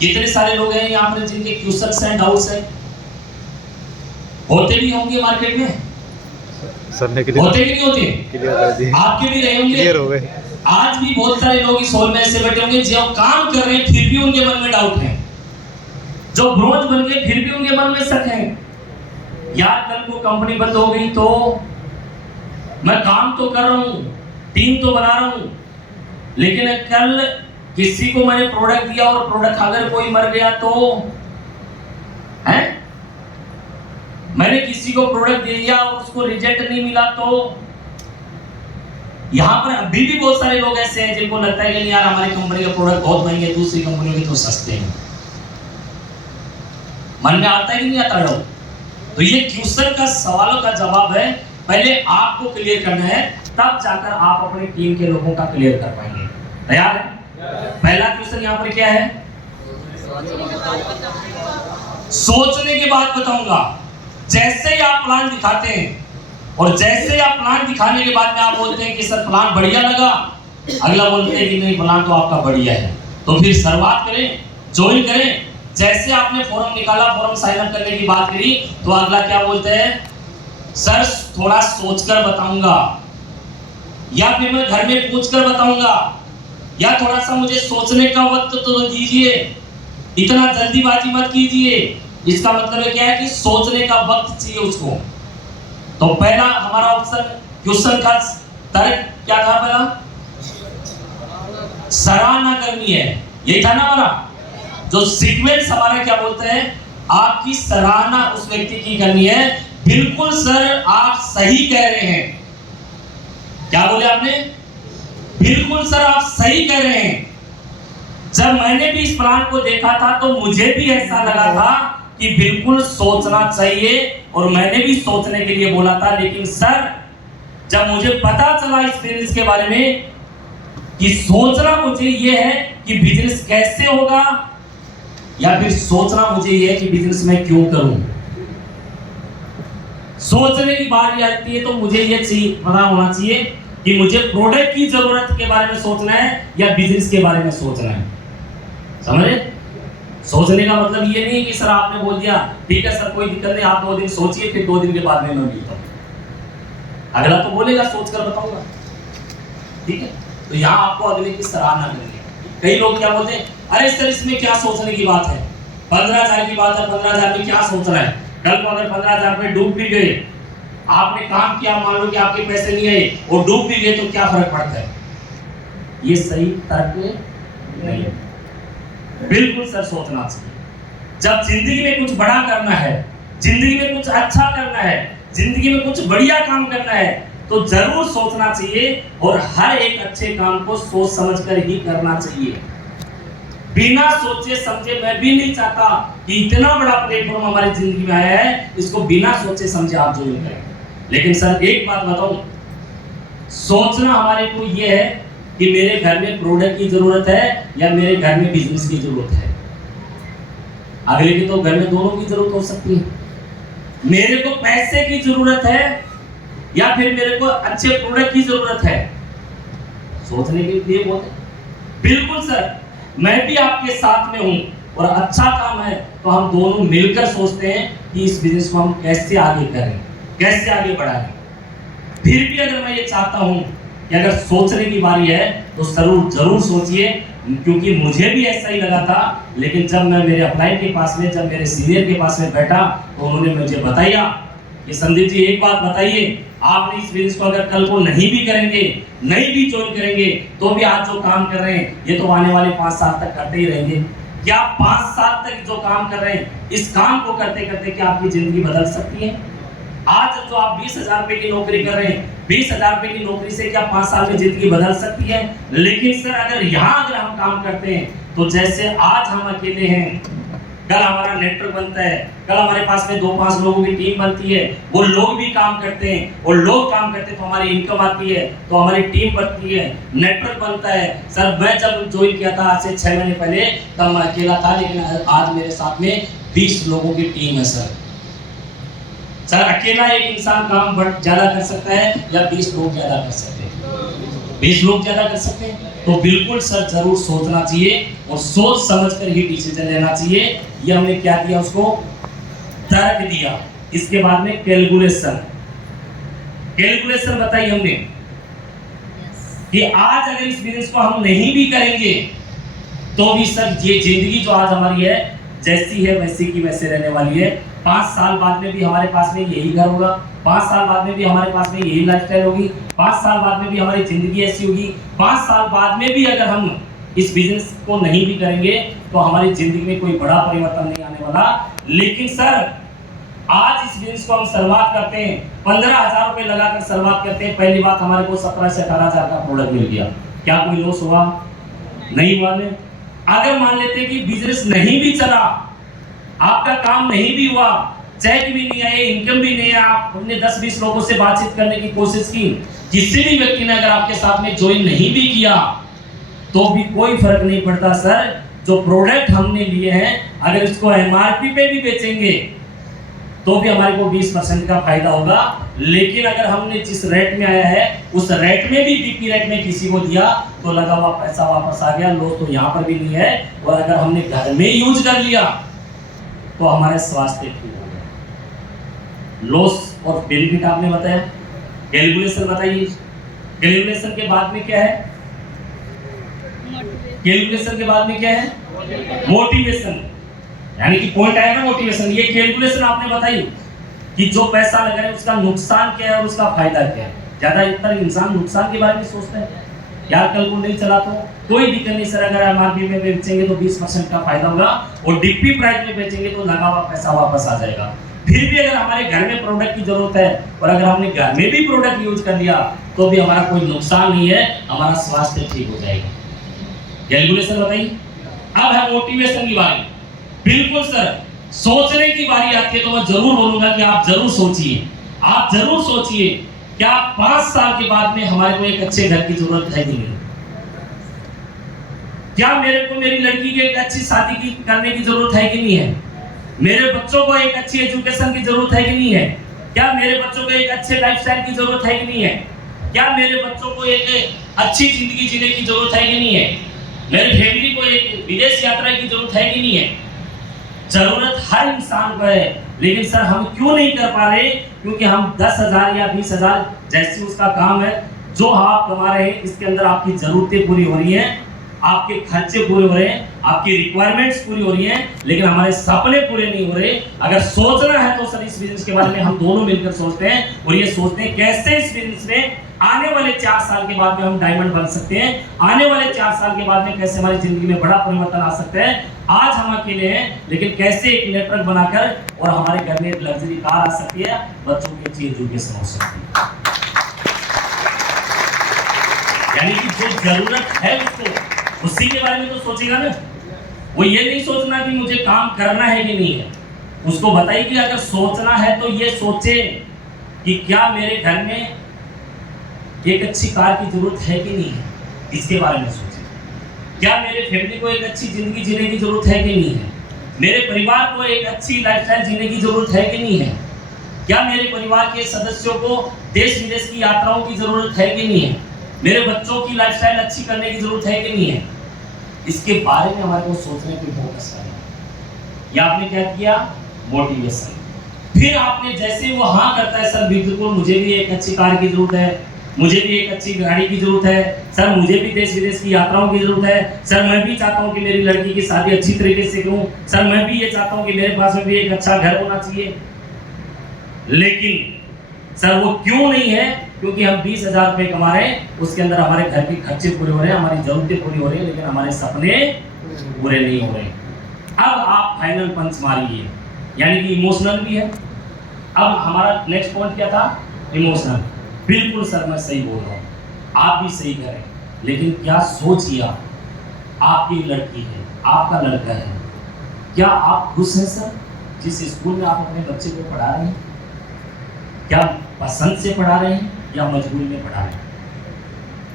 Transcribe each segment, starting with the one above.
कितने सारे लोग हैं यहाँ पर जिनके क्वेश्चंस हैं, डाउट्स हैं, होते भी होंगे मार्केट में सर ने होते कि नहीं होते? क्लियर कर दिए, आपके भी रहे होंगे, क्लियर हो गए। आज भी बहुत सारे लोग इस हॉल में ऐसे बैठे होंगे जो काम कर रहे हैं फिर भी उनके मन में डाउट है, जो ब्रोंज बन गए फिर भी उनके मन में शक है। यार कल को कंपनी बंद हो गई तो मैं काम तो कर रहा हूँ, टीम तो बना रहा हूँ, लेकिन कल किसी को मैंने प्रोडक्ट दिया और प्रोडक्ट अगर कोई मर गया तो है, मैंने किसी को प्रोडक्ट दे दिया और उसको रिजेक्ट नहीं मिला तो यहाँ पर अभी भी बहुत सारे लोग ऐसे हैं जिनको लगता है कि यार हमारी कंपनी का प्रोडक्ट बहुत महंगे, दूसरी कंपनियों के तो सस्ते हैं। मन में आता है कि नहीं आता है? तो ये क्वेश्चन का सवालों का जवाब है, पहले आपको क्लियर करना है, तब जाकर आप अपनी टीम के लोगों का क्लियर कर पाएंगे। तैयार है? पहला क्वेश्चन यहाँ पर क्या है? सोचने के बाद बताऊंगा। जैसे ही आप प्लान दिखाते हैं और जैसे ही आप प्लान दिखाने के बाद में आप बोलते हैं कि सर प्लान बढ़िया लगा, अगला बोलते हैं कि नहीं प्लान तो आपका बढ़िया है, तो फिर शुरुआत करें, ज्वाइन करें। जैसे आपने फॉर्म निकाला, फॉर्म साइन अप करने की बात करी, तो अगला क्या बोलते हैं? सर थोड़ा सोचकर बताऊंगा, या फिर मैं घर में पूछकर बताऊंगा, या थोड़ा सा मुझे सोचने का वक्त तो दीजिए, इतना जल्दीबाजी मत कीजिए। इसका मतलब क्या है कि सोचने का वक्त चाहिए उसको। तो पहला हमारा ऑप्शन क्वेश्चन का तर्क क्या था? पहला सराहना करनी है, यही था ना हमारा जो सीक्वेंस हमारा क्या बोलते हैं, आपकी सराहना उस व्यक्ति की करनी है। बिल्कुल सर आप सही कह रहे हैं। क्या बोले आपने? बिल्कुल सर आप सही कह रहे हैं। जब मैंने भी इस प्लान को देखा था तो मुझे भी ऐसा लगा था कि बिल्कुल सोचना चाहिए, और मैंने भी सोचने के लिए बोला था, लेकिन सर जब मुझे पता चला इस बिजनेस के बारे में कि सोचना मुझे ये है कि बिजनेस कैसे होगा, या फिर सोचना मुझे ये है कि बिजनेस में क्यों करूं, सोचने की बात आती है तो मुझे ये पता होना चाहिए कि मुझे प्रोडक्ट की जरूरत के बारे में सोचना है या बिजनेस के बारे में सोचना है। समझे? सोचने का मतलब ये नहीं है कि सर आपने बोल दिया ठीक है सर कोई दिक्कत नहीं, आप 2 दिन सोचिए, फिर 2 दिन के बाद में मैं मिलता हूं। अगला तो बोलेगा सोचकर बताऊंगा, ठीक है? तो यहाँ आपको अगले की सराहना करनी है। कई लोग क्या बोलते हैं, अरे सर इसमें क्या सोचने की बात है, 15,000 की बात है, 15,000 में क्या सोचना है? कल को अगर 15,000 में डूब भी गए, आपने काम किया, मान लो कि आपके पैसे नहीं आए और डूब भी गए, तो क्या फर्क पड़ता है? ये सही तर्क नहीं है। बिल्कुल सर सोचना चाहिए। जब जिंदगी में कुछ बड़ा करना है, जिंदगी में कुछ अच्छा करना है, जिंदगी में कुछ बढ़िया काम करना है, तो जरूर सोचना चाहिए, और हर एक अच्छे काम को सोच समझकर ही करना चाहिए। बिना सोचे समझे मैं भी नहीं चाहता कि इतना बड़ा प्लेटफॉर्म हमारी जिंदगी में आया है, इसको बिना सोचे समझे आप जो करें। लेकिन सर एक बात बताऊं, सोचना हमारे को ये है कि मेरे घर में प्रोडक्ट की जरूरत है या मेरे घर में बिजनेस की जरूरत है। अगले की तो घर में दोनों की जरूरत हो सकती है। मेरे को पैसे की जरूरत है या फिर मेरे को अच्छे प्रोडक्ट की जरूरत है। सोचने के लिए बोलते बिल्कुल सर मैं भी आपके साथ में हूं, और अच्छा काम है तो हम दोनों मिलकर सोचते हैं कि इस बिजनेस को हम कैसे आगे करें, कैसे आगे बढ़ाएं। फिर भी अगर मैं ये चाहता हूं कि अगर सोचने की बारी है तो जरूर सोचिए, क्योंकि मुझे भी ऐसा ही लगा था। लेकिन जब मैं मेरे अपलाइन के पास में, जब मेरे सीनियर के पास में बैठा, तो उन्होंने मुझे बताया कि संदीप जी एक बात बताइए, आपने इस बिजनेस को अगर कल को नहीं भी करेंगे, नहीं भी ज्वाइन करेंगे, तो भी आज जो काम कर रहे हैं ये तो आने वाले 5 साल तक करते ही रहेंगे। क्या 5 साल तक जो काम कर रहे हैं, इस काम को करते करते क्या आपकी जिंदगी बदल सकती है? आज जो आप 20,000 रुपए की नौकरी कर रहे हैं, 20,000 रुपए की नौकरी से क्या 5 साल में जिंदगी बदल सकती है? लेकिन सर अगर हम काम करते हैं तो जैसे आज हम अकेले हैं, कल हमारा नेटवर्क बनता है, कल हमारे पास में 2-5 लोगों की टीम बनती है, वो लोग भी काम करते हैं, और लोग काम करते हैं तो हमारी इनकम आती है, तो हमारी टीम बनती है, नेटवर्क बनता है। सर मैं जब ज्वाइन किया था आज से 6 महीने पहले, तब मैं अकेला था, लेकिन आज मेरे साथ में 20 लोगों की टीम है। सर अकेला एक इंसान काम ज्यादा कर सकता है या 20 लोग ज्यादा कर सकते हैं? 20 लोग ज्यादा कर सकते हैं। तो बिल्कुल सर जरूर सोचना चाहिए और सोच समझकर ही डिसीजन लेना चाहिए। ये हमने क्या दिया उसको, तर्क दिया। इसके बाद में कैलकुलेशन बताई हमने कि आज अगर इस बिजनेस को हम नहीं भी करेंगे तो भी सर ये जिंदगी जो आज हमारी है जैसी है वैसी की वैसे रहने वाली है। 5 साल बाद में भी हमारे पास में यही घर होगा, 5 साल बाद में भी हमारे पास में यही लाइफस्टाइल होगी, 5 साल बाद में भी हमारी जिंदगी ऐसी होगी। 5 साल बाद में भी अगर हम इस बिजनेस को नहीं भी करेंगे तो हमारी जिंदगी में कोई बड़ा परिवर्तन नहीं आने वाला। लेकिन सर आज इस बिजनेस को हम शुरुआत करते हैं, 15,000 रुपए लगाकर शुरुआत करते हैं। पहली बात हमारे को 17 से 18,000 का प्रोडक्ट मिल गया, क्या कोई लॉस हुआ? नहीं हुआ। अगर मान लेते कि बिजनेस नहीं भी चला, आपका काम नहीं भी हुआ, चेक भी नहीं आए, इनकम भी नहीं आया, आपने 10-20 लोगों से बातचीत करने की कोशिश की, किसी भी व्यक्ति ने अगर आपके साथ में ज्वाइन नहीं भी किया तो भी कोई फर्क नहीं पड़ता सर। जो प्रोडक्ट हमने लिए हैं अगर इसको एमआरपी पे भी बेचेंगे तो भी हमारे को 20% का फायदा होगा। लेकिन अगर हमने जिस रेट में आया है उस रेट में भी बीपी रेट में किसी को दिया तो लगा हुआ पैसा वापस आ गया, लॉस तो यहाँ पर भी नहीं है। और अगर हमने घर में यूज कर लिया तो हमारे स्वास्थ्य ठीक हो गया। लॉस और बेनिफिट आपने बताया, कैलकुलेशन बताइए। कैलकुलेशन के बाद में क्या है? कैलकुलेशन के बाद में क्या है? मोटिवेशन, यानी कि पॉइंट आया ना मोटिवेशन। ये कैलकुलेशन आपने बताई कि जो पैसा लगा है उसका नुकसान क्या है और उसका फायदा क्या है। ज्यादातर इंसान नुकसान के बारे में सोचते हैं, यार कल को नहीं चला तो कोई दिक्कत नहीं सर, अगर एमआरपी में बेचेंगे तो 20% का फायदा होगा और डीपी प्राइस में बेचेंगे तो लगा हुआ पैसा वापस आ जाएगा। फिर भी अगर हमारे घर में प्रोडक्ट की जरूरत है और अगर हमने घर में भी प्रोडक्ट यूज कर लिया तो भी हमारा कोई नुकसान नहीं है, हमारा स्वास्थ्य ठीक हो जाएगा। कैलकुलेशन बताइए। अब है मोटिवेशन की बारी। बिल्कुल सर, सोचने की बारी आती है तो मैं जरूर बोलूंगा कि आप जरूर सोचिए, आप जरूर सोचिए क्या 5 साल के बाद में हमारे को एक अच्छे घर की जरूरत है कि नहीं? क्या मेरे को मेरी लड़की की एक अच्छी शादी की करने की जरूरत है कि नहीं है? मेरे बच्चों को एक अच्छी एजुकेशन की जरूरत है कि नहीं है? क्या मेरे बच्चों को एक अच्छे लाइफस्टाइल की जरूरत है कि नहीं है? क्या मेरे बच्चों को एक अच्छी जिंदगी जीने की जरूरत है कि नहीं है? मेरी फैमिली को एक विदेश यात्रा की जरूरत है कि नहीं है? जरूरत हर इंसान को है, लेकिन सर हम क्यों नहीं कर पा रहे? क्योंकि हम 10,000 या 20,000 जैसी उसका काम है, जो आप कमा रहे हैं इसके अंदर आपकी जरूरतें पूरी हो रही हैं, आपके खर्चे पूरे हो रहे हैं, आपकी रिक्वायरमेंट्स पूरी हो रही हैं, लेकिन हमारे सपने पूरे नहीं हो रहे। अगर सोचना है तो सर इस बिजनेस के बारे में हम दोनों मिलकर सोचते हैं और ये सोचते हैं कैसे इस बिजनेस में आने वाले 4 साल के बाद में हम डायमंड बन सकते हैं, आने वाले 4 साल के बाद में कैसे हमारी जिंदगी में बड़ा परिवर्तन आ सकता है। आज हम अकेले हैं लेकिन कैसे एक नेटवर्क बनाकर और हमारे घर में एक लग्जरी कार आ सकती है, बच्चों की अच्छी एजुकेशन हो सकती है। यानी कि जो जरूरत है उसको उसी के बारे में तो सोचेगा ना। वो ये नहीं सोचना कि मुझे काम करना है कि नहीं है, उसको बताइए कि अगर सोचना है तो ये सोचे कि क्या मेरे घर में एक अच्छी कार की जरूरत है कि नहीं है, इसके बारे में सोचे। क्या मेरे फैमिली को एक अच्छी जिंदगी जीने की जरूरत है कि नहीं है? मेरे परिवार को एक अच्छी लाइफस्टाइल जीने की जरूरत है कि नहीं है? क्या मेरे परिवार के सदस्यों को देश विदेश की यात्राओं की जरूरत है कि नहीं है? मेरे बच्चों की लाइफस्टाइल अच्छी करने की जरूरत है कि नहीं है? इसके बारे में हमारे को सोचने की फोकस करना। या आपने क्या किया? मोटिवेशन। फिर आपने जैसे वो हाँ करता है, सर बिल्कुल मुझे भी एक अच्छी कार की जरूरत है, मुझे भी एक अच्छी गाड़ी की जरूरत है, सर मुझे भी देश विदेश की यात्राओं की जरूरत है, सर मैं भी चाहता हूँ कि मेरी लड़की की शादी अच्छी तरीके से करूँ, सर मैं भी ये चाहता हूँ कि मेरे पास में भी एक अच्छा घर होना चाहिए। लेकिन सर वो क्यों नहीं है? क्योंकि हम 20,000 रुपए कमा रहे हैं, उसके अंदर हमारे घर के खर्चे पूरे हो रहे हैं, हमारी जरूरतें पूरी हो रही है, लेकिन हमारे सपने पूरे नहीं हो रहे। अब आप फाइनल पंच मारिए, यानी कि इमोशनल भी है। अब हमारा नेक्स्ट पॉइंट क्या था? इमोशनल। बिल्कुल सर मैं सही बोल रहा हूँ, आप भी सही करें, लेकिन क्या सोचिए, आपकी लड़की है, आपका लड़का है, क्या आप खुश हैं सर जिस स्कूल में आप अपने बच्चे को पढ़ा रहे हैं? क्या पसंद से पढ़ा रहे हैं या मजबूरी में पढ़ा रहे हैं?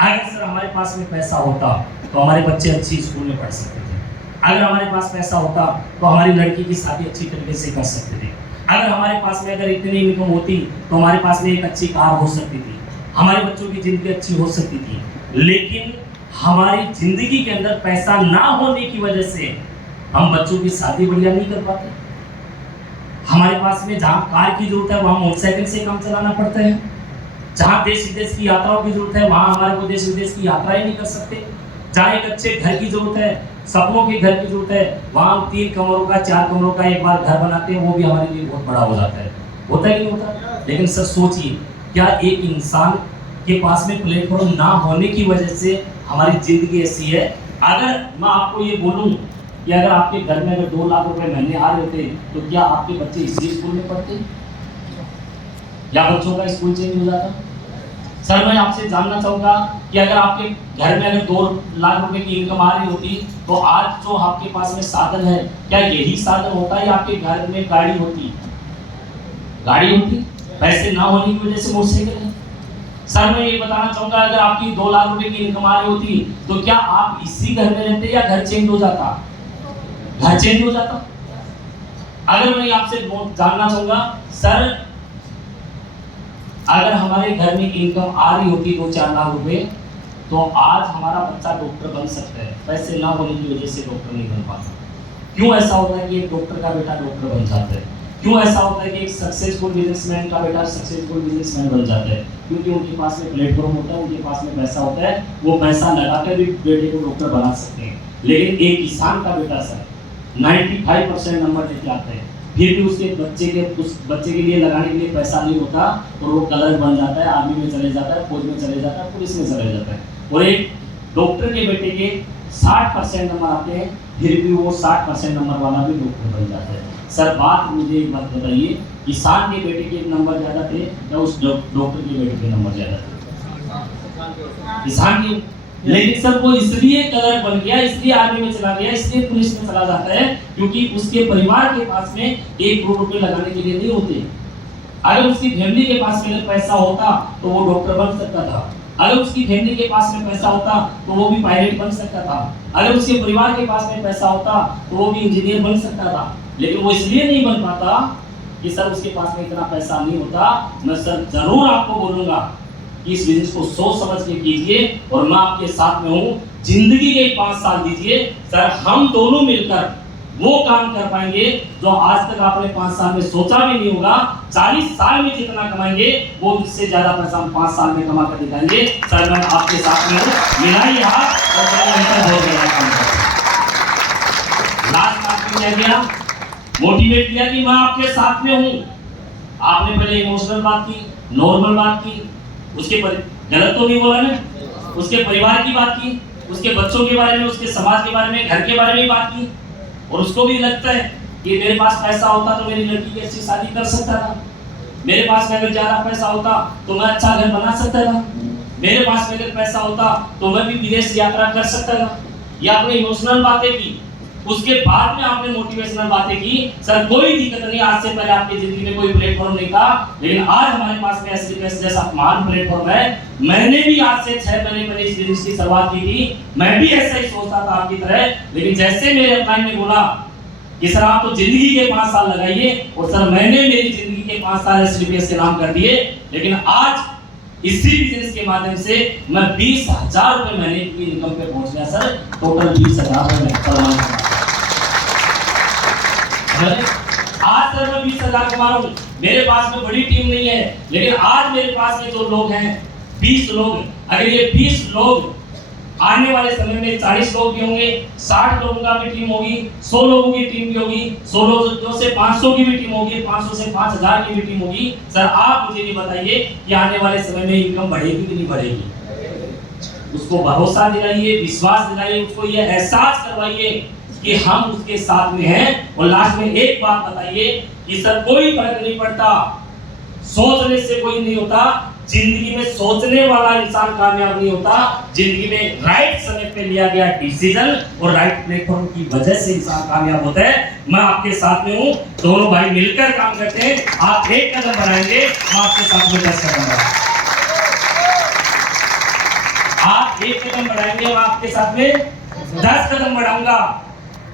अगर सर हमारे पास में पैसा होता तो हमारे बच्चे अच्छी स्कूल में पढ़ सकते थे, अगर हमारे पास पैसा होता तो हमारी लड़की की शादी अच्छी तरीके से कर सकते थे, अगर हमारे पास में अगर इतनी इनकम होती तो हमारे पास में एक अच्छी कार हो सकती थी, हमारे बच्चों की जिंदगी अच्छी हो सकती थी। लेकिन हमारी जिंदगी के अंदर पैसा ना होने की वजह से हम बच्चों की शादी बढ़िया नहीं कर पाते। हमारे पास में जहाँ कार की जरूरत है वहाँ मोटरसाइकिल से काम चलाना पड़ता है। जहाँ देश विदेश की यात्राओं की जरूरत है वहाँ हमारे को देश विदेश की यात्रा ही नहीं कर सकते। जहाँ एक अच्छे घर की जरूरत है, सपनों के घर की जरूरत है, वहाँ हम 3 कमरों का 4 कमरों का एक बार घर बनाते हैं, वो भी हमारे लिए बहुत बड़ा हो जाता है। होता है कि नहीं होता? लेकिन सर सोचिए, क्या एक इंसान के पास में प्लेटफॉर्म ना होने की वजह से हमारी जिंदगी ऐसी है? अगर मैं आपको ये बोलूं कि अगर आपके घर में अगर 2 लाख रुपए महीने आ रहे होते तो क्या आपके बच्चे इसी स्कूल में पढ़ते या बच्चों का स्कूल चेंज हो जाता? सर मैं आपसे जानना चाहूंगा कि अगर आपके घर में अगर 2 लाख रुपए की इनकम आ रही होती तो आज जो आपके पास में साधन है, क्या यही साधन होता है या आपके घर में गाड़ी होती? गाड़ी होती, पैसे ना होने की वजह से मोटरसाइकिल है। सर मैं ये बताना चाहूंगा, अगर आपकी 2 लाख रुपए की इनकम आ रही होती तो क्या आप इसी घर में रहते या घर चेंज हो जाता? घर चेंज हो जाता। अगर मैं आपसे जानना चाहूंगा सर, अगर हमारे घर में इनकम आ रही होती 2-4 लाख रुपए तो आज हमारा बच्चा डॉक्टर बन सकता है। पैसे ना होने की वजह से डॉक्टर नहीं बन पाता। क्यों ऐसा होता है कि एक डॉक्टर का बेटा डॉक्टर बन जाता है? क्यों ऐसा होता है कि एक सक्सेसफुल बिजनेसमैन का बेटा सक्सेसफुल बिजनेसमैन बन जाता है? क्योंकि उनके पास में प्लेटफॉर्म होता है, उनके पास में पैसा होता है, वो पैसा लगाकर भी बेटे को डॉक्टर बना सकते हैं। लेकिन एक किसान का बेटा सर 95% नंबर लेके आता है, फिर भी उसके बच्चे के लिए लगाने के लिए पैसा नहीं होता और वो कलर बन जाता है, आर्मी में चले जाता है, फौज में चले जाता है, पुलिस में चले जाता है। और एक डॉक्टर के बेटे के 60% नंबर आते हैं, फिर भी वो 60% नंबर वाला भी डॉक्टर बन जाता है। सर बात मुझे एक बात बताइए, किसान के बेटे के नंबर ज्यादा थे या उस डॉक्टर के बेटे के नंबर ज्यादा थे? किसान के। लेकिन सर वो इसलिए कलर बन गया, इसलिए आर्मी में चला गया, इसलिए पुलिस में चला जाता है क्योंकि उसके परिवार के पास में 1 करोड़ रुपए लगाने के लिए नहीं होते। अगर उसकी फैमिली के पास में पैसा होता तो वो डॉक्टर बन सकता था। अगर उसकी फैमिली के पास में पैसा होता तो वो भी पायलट बन सकता था। अगर उसके परिवार के पास में पैसा होता तो वो भी इंजीनियर बन सकता था। लेकिन वो इसलिए नहीं बन पाता कि सर उसके पास में इतना पैसा नहीं होता। मैं सर जरूर आपको बोलूंगा कि इस बिजनेस को सोच समझ के कीजिए और मैं आपके साथ में हूँ। जिंदगी के 5 साल दीजिए सर, हम दोनों मिलकर वो काम कर पाएंगे जो आज तक आपने 5 साल में सोचा भी नहीं होगा। 40 साल में जितना कमाएंगे वो उससे ज्यादा पैसा हम 5 साल में कमा कर दिखाएंगे। सर मैं आपके साथ में हूँ, मिलाइए हाथ और बहुत ज्यादा काम करें। लास्ट बात क्या किया, मोटिवेट किया कि मैं आपके साथ में हूँ। आपने पहले इमोशनल बात की, नॉर्मल बात की, उसके गलत तो नहीं बोला ना, उसके परिवार की बात की, उसके बच्चों के बारे में, उसके समाज के बारे में, घर के बारे में बात की। और उसको भी लगता है कि मेरे पास पैसा होता तो मेरी लड़की की अच्छी शादी कर सकता था, मेरे पास में अगर ज्यादा पैसा होता तो मैं अच्छा घर बना सकता था, मेरे पास में अगर पैसा होता तो मैं भी विदेश यात्रा कर सकता था। ये आपने इमोशनल बातें की, उसके बाद में आपने मोटिवेशनल बातें की। सर कोई दिक्कत नहीं, आज से पहले आपकी जिंदगी में कोई प्लेटफॉर्म नहीं था, लेकिन आज हमारे पास में एसडीपीएस जैसा महान प्लेटफॉर्म है। मैंने भी आज से 6 महीने पहले इस बिजनेस की शुरुआत की थी, मैं भी ऐसा ही सोचता था आपकी तरह। लेकिन जैसे मेरे अपलाइन ने बोला कि सर आप तो जिंदगी के 5 साल लगाइए, और सर मैंने मेरी जिंदगी के 5 साल एसडीपीएस के नाम कर दिए। लेकिन आज इसी बिजनेस के माध्यम से मैं 20,000 रुपए महीने की इनकम पे पहुंच गया सर। टोटल 20,000 रुपए आज सर मैं 20,000 कमा रहा हूँ। मेरे पास में बड़ी टीम नहीं है, लेकिन आज मेरे पास में जो लोग हैं 20 लोग, अगर ये 20 लोग आने वाले समय में 40 लोग भी होंगे, 60 लोगों का भी टीम होगी, 100 लोगों की टीम भी होगी, 100 लोगों से 500 की भी टीम होगी, 500 से 5,000 की भी टीम होगी। सर आप मुझे ये बताइए कि आने वाले समय में इनकम बढ़ेगी कि नहीं बढ़ेगी? उसको भरोसा दिलाइए, विश्वास दिलाइए, उसको ये एहसास करवाइए कि हम उसके साथ में हैं। और लास्ट में एक बात बताइए कि सर कोई फर्क नहीं पड़ता, सोचने से कोई नहीं होता। जिंदगी में सोचने वाला इंसान कामयाब नहीं होता, जिंदगी में राइट समय पे लिया गया डिसीजन और राइट प्लेटफॉर्म की वजह से इंसान कामयाब होता है। मैं आपके साथ में हूँ, दोनों भाई मिलकर काम करते हैं। आप 1 कदम बढ़ाएंगे, मैं आपके साथ में 10 कदम बढ़ाऊंगा। आप 1 कदम बढ़ाएंगे, मैं आपके साथ में 10 कदम बढ़ाऊंगा।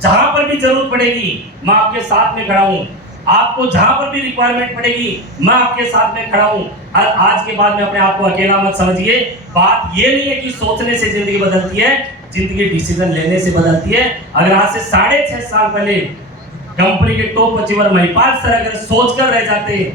जहां पर भी जरूरत पड़ेगी मैं आपके साथ में खड़ा हूं। आपको जहां पर भी रिक्वायरमेंट पड़ेगी मैं आपके साथ में खड़ा हूं। आज के बाद में अपने आप को अकेला मत समझिए। बात ये नहीं है कि सोचने से जिंदगी बदलती है, जिंदगी डिसीजन लेने से बदलती है। अगर आज से 6.5 साल पहले कंपनी के टॉप अचीवर महिपाल सर अगर सोच कर रह जाते